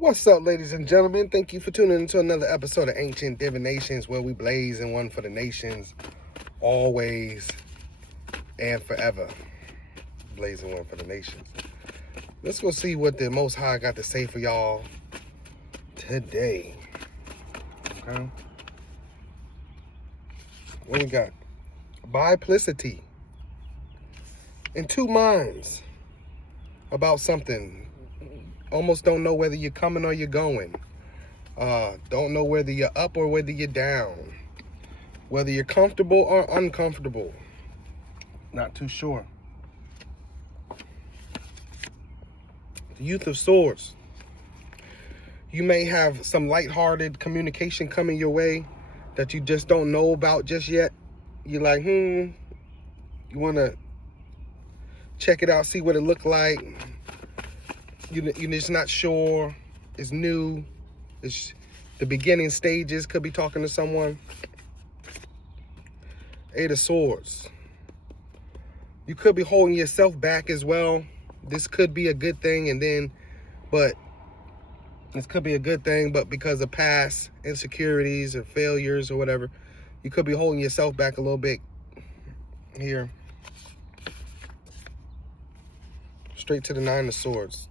What's up, ladies and gentlemen? Thank you for tuning into another episode of Ancient Divinations, where we blaze in one for the nations, always and forever. Blazing one for the nations. Let's go see what the Most High got to say for y'all today. Okay? What we got? Biplicity. In two minds about something. Almost don't know whether you're coming or you're going. Don't know whether you're up or whether you're down. Whether you're comfortable or uncomfortable. Not too sure. The Youth of Swords. You may have some lighthearted communication coming your way that you just don't know about just yet. You're like, you want to check it out, see what it look like. You're just not sure. It's new. It's the beginning stages. Could be talking to someone. Eight of Swords. You could be holding yourself back as well. This could be a good thing, but this could be a good thing, but because of past insecurities or failures or whatever, you could be holding yourself back a little bit here. Straight to the Nine of Swords.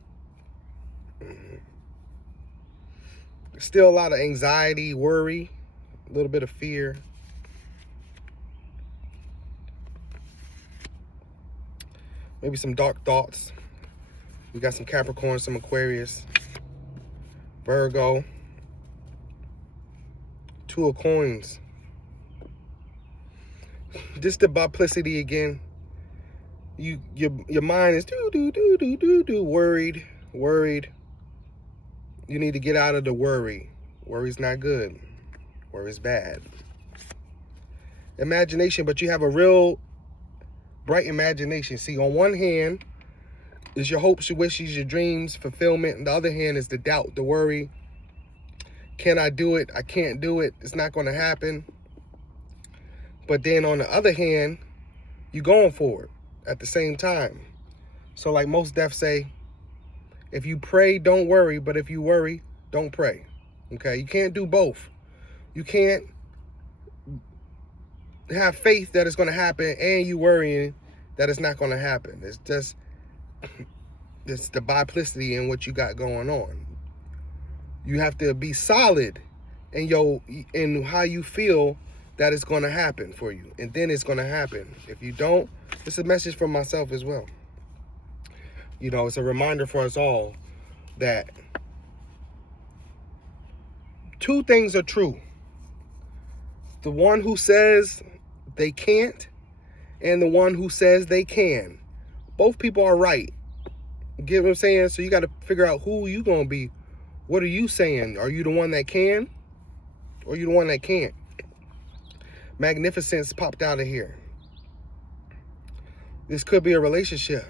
Still a lot of anxiety, worry, a little bit of fear. Maybe some dark thoughts. We got some Capricorn, some Aquarius, Virgo, Two of Coins. Just the biplicity again. Your mind is worried. You need to get out of the worry. Worry's not good. Worry's bad. Imagination, but you have a real bright imagination. See, on one hand is your hopes, your wishes, your dreams, fulfillment. And the other hand is the doubt, the worry. Can I do it? I can't do it. It's not going to happen. But then on the other hand, you're going for it at the same time. So like most deaths say, if you pray, don't worry. But if you worry, don't pray. Okay? You can't do both. You can't have faith that it's going to happen and you worrying that it's not going to happen. It's just, it's the biplicity in what you got going on. You have to be solid in how you feel that it's going to happen for you. And then it's going to happen. If you don't, it's a message from myself as well. You know, it's a reminder for us all that two things are true. The one who says they can't and the one who says they can. Both people are right. Get what I'm saying? So you got to figure out who you going to be. What are you saying? Are you the one that can? Or are you the one that can't? Magnificence popped out of here. This could be a relationship.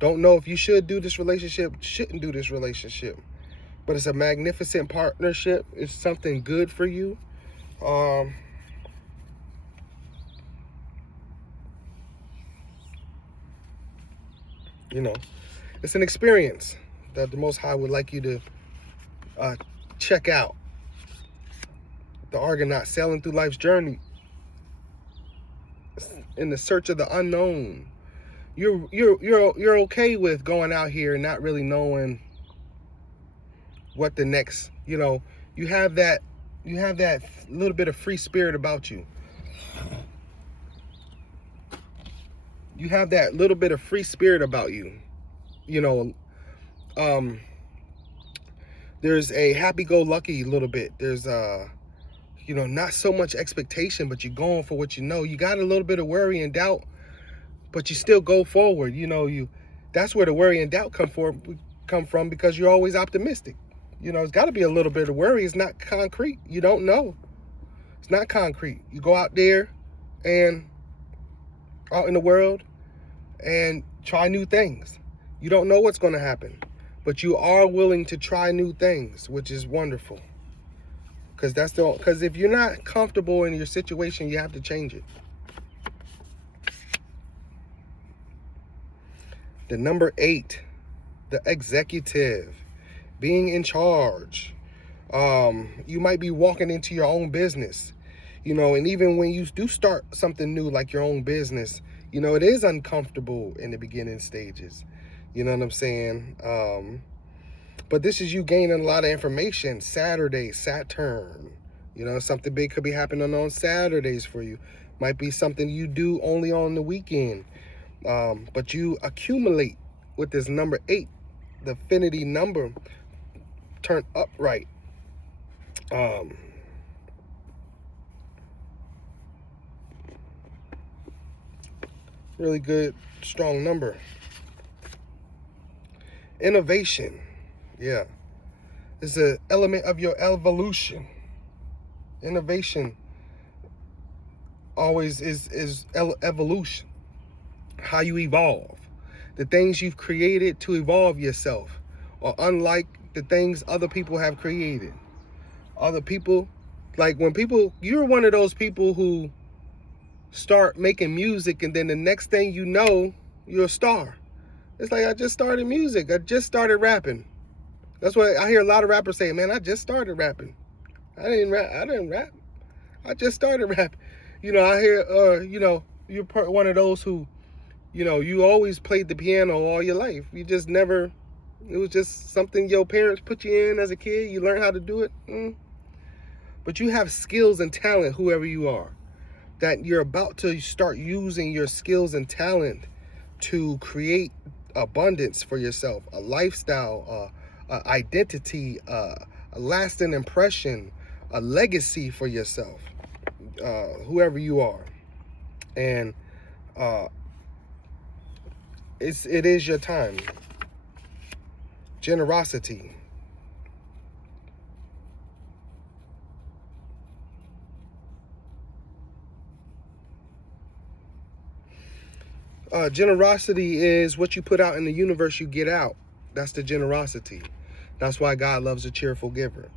Don't know if you should do this relationship, shouldn't do this relationship. But it's a magnificent partnership. It's something good for you. You know, it's an experience that the Most High would like you to check out. The Argonaut sailing through life's journey in the search of the unknown. You're okay with going out here and not really knowing what the next, you have that little bit of free spirit about you. You have that little bit of free spirit about you. There's a happy-go-lucky little bit. There's not so much expectation, but you're going for what you know. You got a little bit of worry and doubt, but you still go forward. That's where the worry and doubt come from because you're always optimistic. It's got to be a little bit of worry. It's not concrete. You don't know. It's not concrete. You go out there and out in the world and try new things. You don't know what's going to happen, but you are willing to try new things, which is wonderful. Because if you're not comfortable in your situation, you have to change it. The number 8, the executive. being in charge. You might be walking into your own business, you know, and even when you do start something new like your own business, you know, it is uncomfortable in the beginning stages. You know what I'm saying? But this is you gaining a lot of information. Saturday, Saturn. You know, something big could be happening on Saturdays for you. Might be something you do only on the weekend. But you accumulate with this number 8, the affinity number, turn upright. Really good, strong number. Innovation. Yeah. It's an element of your evolution. Innovation always is evolution. How you evolve. The things you've created to evolve yourself are unlike the things other people have created. Other people, like when people, you're one of those people who start making music and then the next thing you know, you're a star. It's like, I just started music. I just started rapping. That's why I hear a lot of rappers say, man, I just started rapping. I didn't rap. I just started rapping. You know, I hear, you know, you're one of those who, you know, you always played the piano all your life. You just never, it was just something your parents put you in as a kid. You learn how to do it. But you have skills and talent, whoever you are, that you're about to start using your skills and talent to create abundance for yourself, a lifestyle, identity, a lasting impression, a legacy for yourself, whoever you are. And it is your time. Generosity. Generosity is what you put out in the universe, you get out. That's the generosity. That's why God loves a cheerful giver.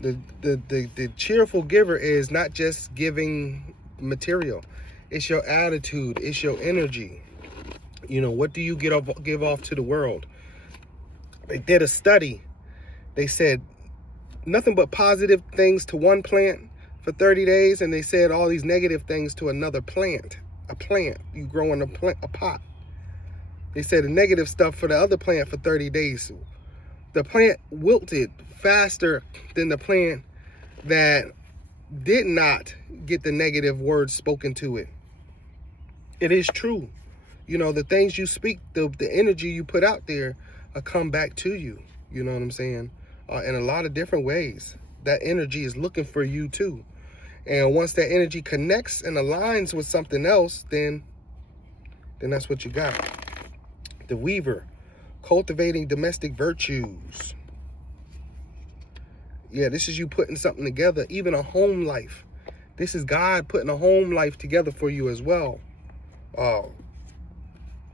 The cheerful giver is not just giving material. It's your attitude. It's your energy. You know, what do you give off to the world? They did a study. They said nothing but positive things to one plant for 30 days, and they said all these negative things to another plant. A plant, you grow in a pot. They said the negative stuff for the other plant for 30 days. The plant wilted faster than the plant that did not get the negative words spoken to it. It is true. You know, the things you speak, the energy you put out there will come back to you. You know what I'm saying? In a lot of different ways. That energy is looking for you too. And once that energy connects and aligns with something else, then that's what you got. The Weaver, cultivating domestic virtues. Yeah, this is you putting something together, even a home life. This is God putting a home life together for you as well.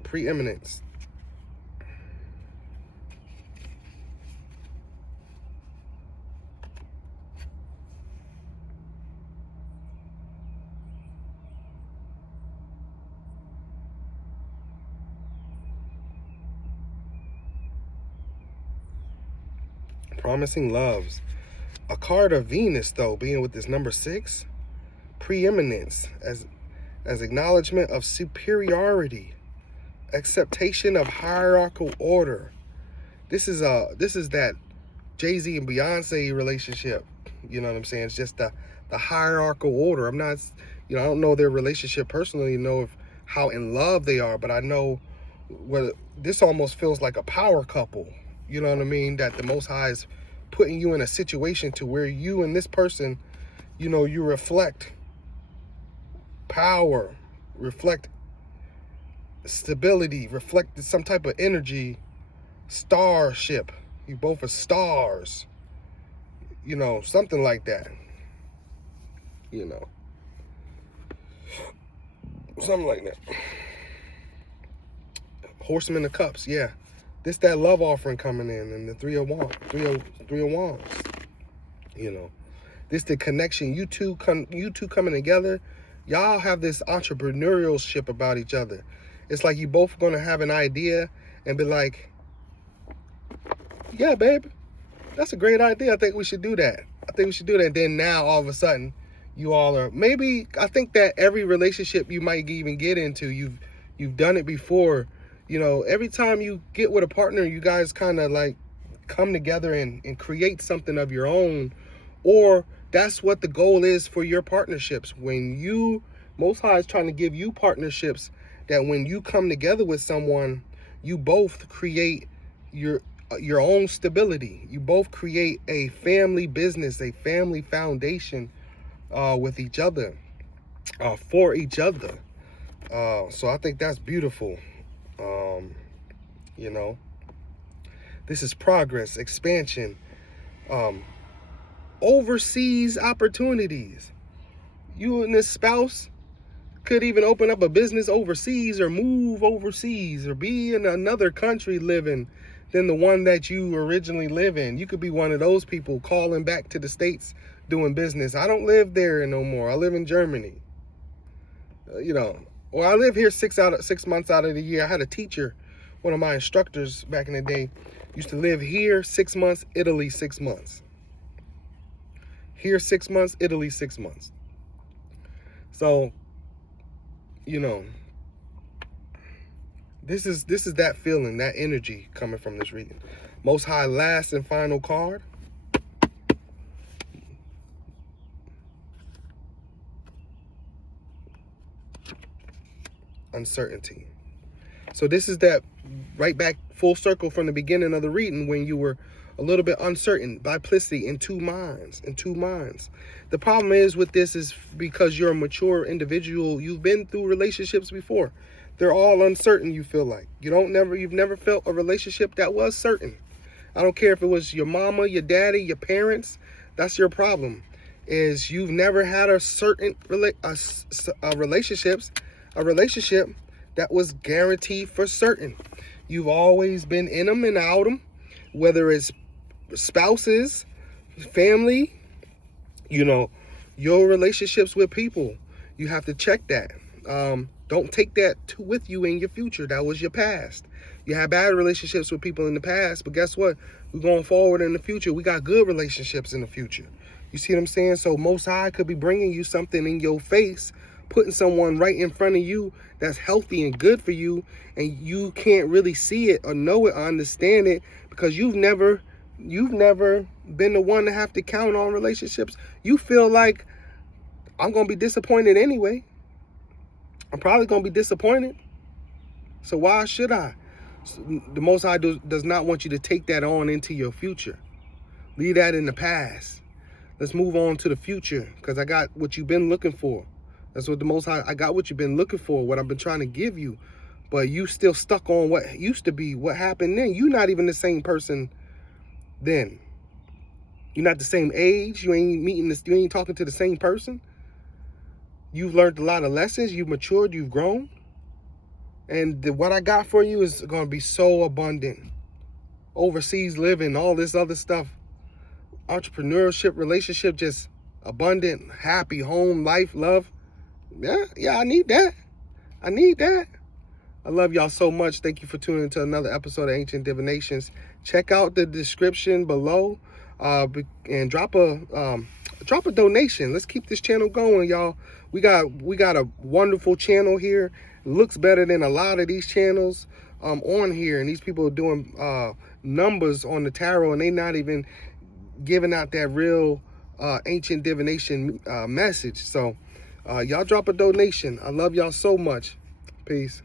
Preeminence. Promising loves. A card of Venus, though, being with this number 6. Preeminence, as acknowledgement of superiority. Acceptation of hierarchical order. This is that Jay-Z and Beyonce relationship. You know what I'm saying? It's just the hierarchical order. I'm not, you know, I don't know their relationship personally, know how in love they are, but I know this almost feels like a power couple. You know what I mean? That the Most High is putting you in a situation to where you and this person, you know, you reflect power, reflect stability, reflect some type of energy, starship. You both are stars. You know, something like that. You know. Something like that. Horseman of Cups, yeah. This that love offering coming in, and the three of wands. You know, this the connection. You two coming together. Y'all have this entrepreneurship about each other. It's like you both gonna have an idea and be like, yeah, babe, That's a great idea. I think we should do that. I think we should do that. Then now, all of a sudden, you all are, maybe, I think that every relationship you might even get into, you've done it before. You know, every time you get with a partner, you guys kind of like come together and create something of your own. Or that's what the goal is for your partnerships. When you, Most High is trying to give you partnerships that when you come together with someone, you both create your own stability. You both create a family business, a family foundation with each other, for each other. So I think that's beautiful. You know, this is progress, expansion, overseas opportunities. You and this spouse could even open up a business overseas or move overseas or be in another country living than the one that you originally live in. You could be one of those people calling back to the States doing business. I don't live there no more. I live in Germany. You know, or I live here 6 months out of the year. I had a teacher, one of my instructors back in the day, used to live here 6 months, Italy 6 months. Here 6 months, Italy 6 months. So, you know, this is that feeling, that energy coming from this reading. Most High, last and final card. Uncertainty. So this is that right back full circle from the beginning of the reading when you were a little bit uncertain, biplicity, in two minds. The problem is with this is because you're a mature individual, you've been through relationships before. They're all uncertain, you feel like. You've never felt a relationship that was certain. I don't care if it was your mama, your daddy, your parents. That's your problem. Is you've never had a certain relationship that was guaranteed for certain. You've always been in them and out them, whether it's spouses, family, you know, your relationships with people. You have to check that. Don't take that with you in your future. That was your past. You had bad relationships with people in the past, but guess what? We're going forward in the future. We got good relationships in the future. You see what I'm saying? So Most High could be bringing you something in your face, putting someone right in front of you that's healthy and good for you, and you can't really see it or know it or understand it because you've never been the one to have to count on relationships. You feel like, I'm going to be disappointed anyway. I'm probably going to be disappointed. So why should I? The Most High does not want you to take that on into your future. Leave that in the past. Let's move on to the future because I got what you've been looking for. That's what the Most High, I got what you've been looking for, what I've been trying to give you. But you still stuck on what used to be, what happened then. You're not even the same person then. You're not the same age. You ain't talking to the same person. You've learned a lot of lessons. You've matured. You've grown. And what I got for you is going to be so abundant. Overseas living, all this other stuff. Entrepreneurship, relationship, just abundant, happy home, life, love. Yeah, I need that. I love y'all so much. Thank you for tuning into another episode of Ancient Divinations. Check out the description below and drop a donation. Let's keep this channel going, y'all. We got a wonderful channel here. It looks better than a lot of these channels on here, and these people are doing numbers on the tarot, and they not even giving out that real ancient divination message. So y'all drop a donation. I love y'all so much. Peace.